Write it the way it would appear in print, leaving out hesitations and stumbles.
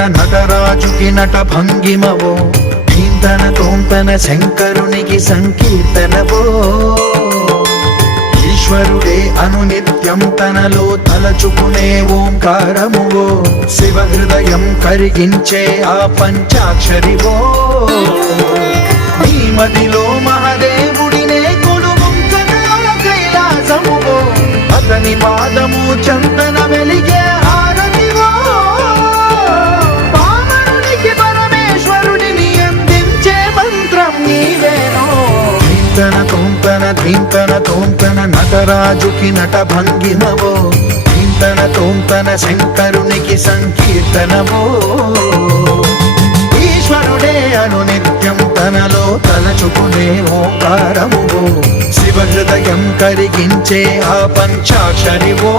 తోంతన నటరాజుకి నట భంగిమవో ధీంతన తోంతన శంకరునికి సంకీర్తనవో ఈశ్వరుడే అనునిత్యం తనలో తలచుకునే ఓంకారమువో శివ హృదయం కరిగించే ఆ పంచాక్షరివో నీ మదిలో మహాదేవుడినే కొలువుంచగా కైలాసమువో అతని పాదము చందన వెలిగే హారతివో పామరునికి పరమేశ్వరుడిని అందించే మంత్రం నీవేనో ధీంతన తోంతన ధీంతన తోంతన నటరాజుకి నట భంగిమవో ధీంతన తోంతన శంకరునికి సంకీర్తనవో ఈశ్వరుడే అనునిత్యం తనలో తలచుకునే ఓంకారమువో శివ హృదయం కరిగించే ఆ పంచాక్షరివో